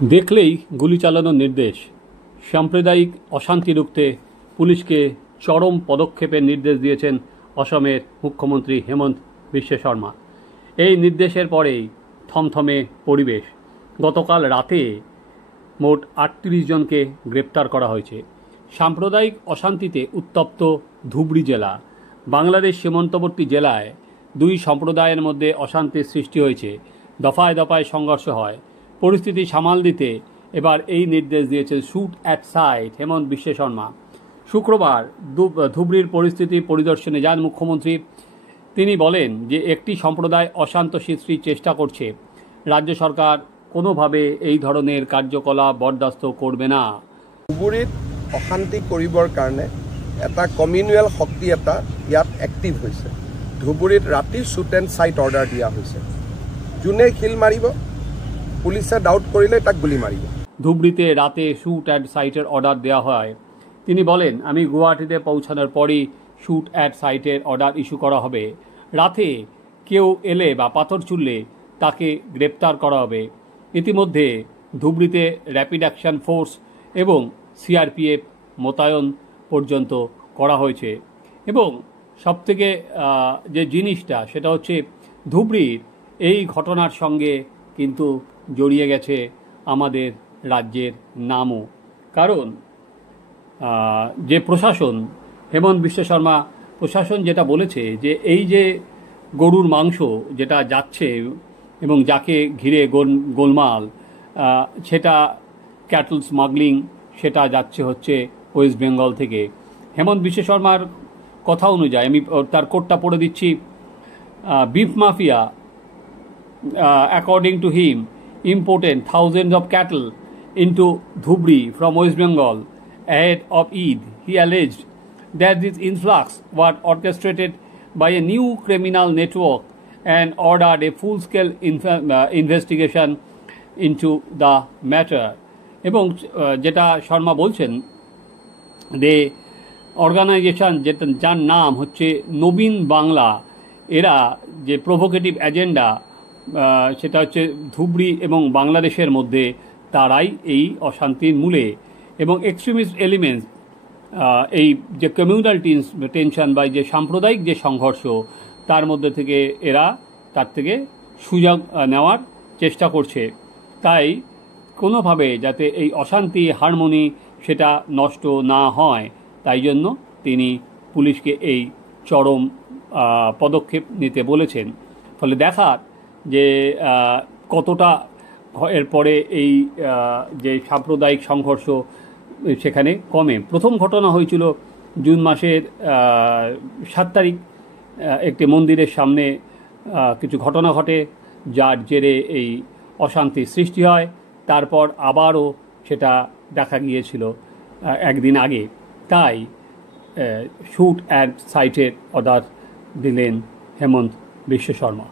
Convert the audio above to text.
দেখলেই গুলি চালানোর নির্দেশ। সাম্প্রদায়িক অশান্তি রুখতে পুলিশকে চরম পদক্ষেপের নির্দেশ দিয়েছেন অসমের মুখ্যমন্ত্রী হেমন্ত বিশ্ব শর্মা। এই নির্দেশের পরেই থমথমে পরিবেশ। গতকাল রাতে মোট ৩৮ জনকে গ্রেপ্তার করা হয়েছে। সাম্প্রদায়িক অশান্তিতে উত্তপ্ত ধুবড়ী জেলা। বাংলাদেশ সীমান্তবর্তী জেলায় দুই সম্প্রদায়ের মধ্যে অশান্তির সৃষ্টি হয়েছে। দফায় দফায় সংঘর্ষ হয়। পরিস্থিতি সামাল দিতে এবার এই নির্দেশ দিয়েছেন শুট অ্যাট সাইট হেমন্ত বিশ্ব শর্মা। শুক্রবার ধুবড়ীর পরিস্থিতি পরিদর্শনে যান মুখ্যমন্ত্রী। তিনি বলেন যে একটি সম্প্রদায় অশান্ত সৃষ্টির চেষ্টা করছে। রাজ্য সরকার কোনোভাবে এই ধরনের কার্যকলাপ বরদাস্ত করবে না। ধুবুৰীত অশান্তি কৰিবৰ কাৰণে এটা কমিউনেল শক্তি এটা ইয়াত এক্টিভ হৈছে। ধুবুৰীত ৰাতি শ্বুট এণ্ড চাইট অৰ্ডাৰ দিয়া হৈছে। যোনে শিল মাৰিব পুলিশে ডাউট করিলে তাক গুলি মারিব। ধুবড়ীতে রাতে শ্যুট অ্যাট সাইটের অর্ডার দেওয়া হয়। তিনি বলেন, আমি গুয়াহাটিতে পৌঁছানোর পরই শ্যুট অ্যাট সাইটের অর্ডার ইস্যু করা হবে। রাতে কেউ এলে বা পাথর ছুড়লে তাকে গ্রেপ্তার করা হবে। ইতিমধ্যে ধুবড়ীতে র্যাপিড অ্যাকশন ফোর্স এবং সিআরপিএফ মোতায়েন পর্যন্ত করা হয়েছে। এবং সবথেকে যে জিনিসটা সেটা হচ্ছে ধুবড়ীর এই ঘটনার সঙ্গে কিন্তু জড়িয়ে গেছে আমাদের রাজ্যের নামও। কারণ যে প্রশাসন, হেমন্ত বিশ্ব শর্মা প্রশাসন যেটা বলেছে যে এই যে গরুর মাংস যেটা যাচ্ছে এবং যাকে ঘিরে গোলমাল, সেটা ক্যাটল স্মাগলিং, সেটা যাচ্ছে হচ্ছে ওয়েস্ট বেঙ্গল থেকে। হেমন্ত বিশ্ব শর্মার কথা অনুযায়ী আমি তার কোটটা পড়ে দিচ্ছি। Beef mafia, according to him, imported thousands of cattle into Dhubri from West Bengal ahead of Eid. He alleged that this influx was orchestrated by a new criminal network and ordered a full-scale investigation into the matter. এবং যেটা শর্মা বলছেন, যে organisation যার নাম হচ্ছে নবীন বাংলা, এরা যে provocative agenda, সেটা হচ্ছে ধুবড়ী এবং বাংলাদেশের মধ্যে, তারাই এই অশান্তির মূলে। এবং এক্সট্রিমিস্ট এলিমেন্টস এই যে কমিউনাল টেনশন বা যে সাম্প্রদায়িক যে সংঘর্ষ, তার মধ্যে থেকে এরা তার থেকে সুযোগ নেওয়ার চেষ্টা করছে। তাই কোনোভাবে যাতে এই অশান্তি, হারমোনি সেটা নষ্ট না হয়, তাই জন্য তিনি পুলিশকে এই চরম পদক্ষেপ নিতে বলেছেন। ফলে দেখার যে কতটা এরপরে এই যে সাম্প্রদায়িক সংঘর্ষ সেখানে কমে। প্রথম ঘটনা হয়েছিল জুন মাসের 7 তারিখ। একটি মন্দিরের সামনে কিছু ঘটনা ঘটে, যার জেরে এই অশান্তির সৃষ্টি হয়। তারপর আবারও সেটা দেখা গিয়েছিল একদিন আগে। তাই শ্যুট অ্যাট সাইটের অর্ডার দিলেন হেমন্ত বিশ্ব শর্মা।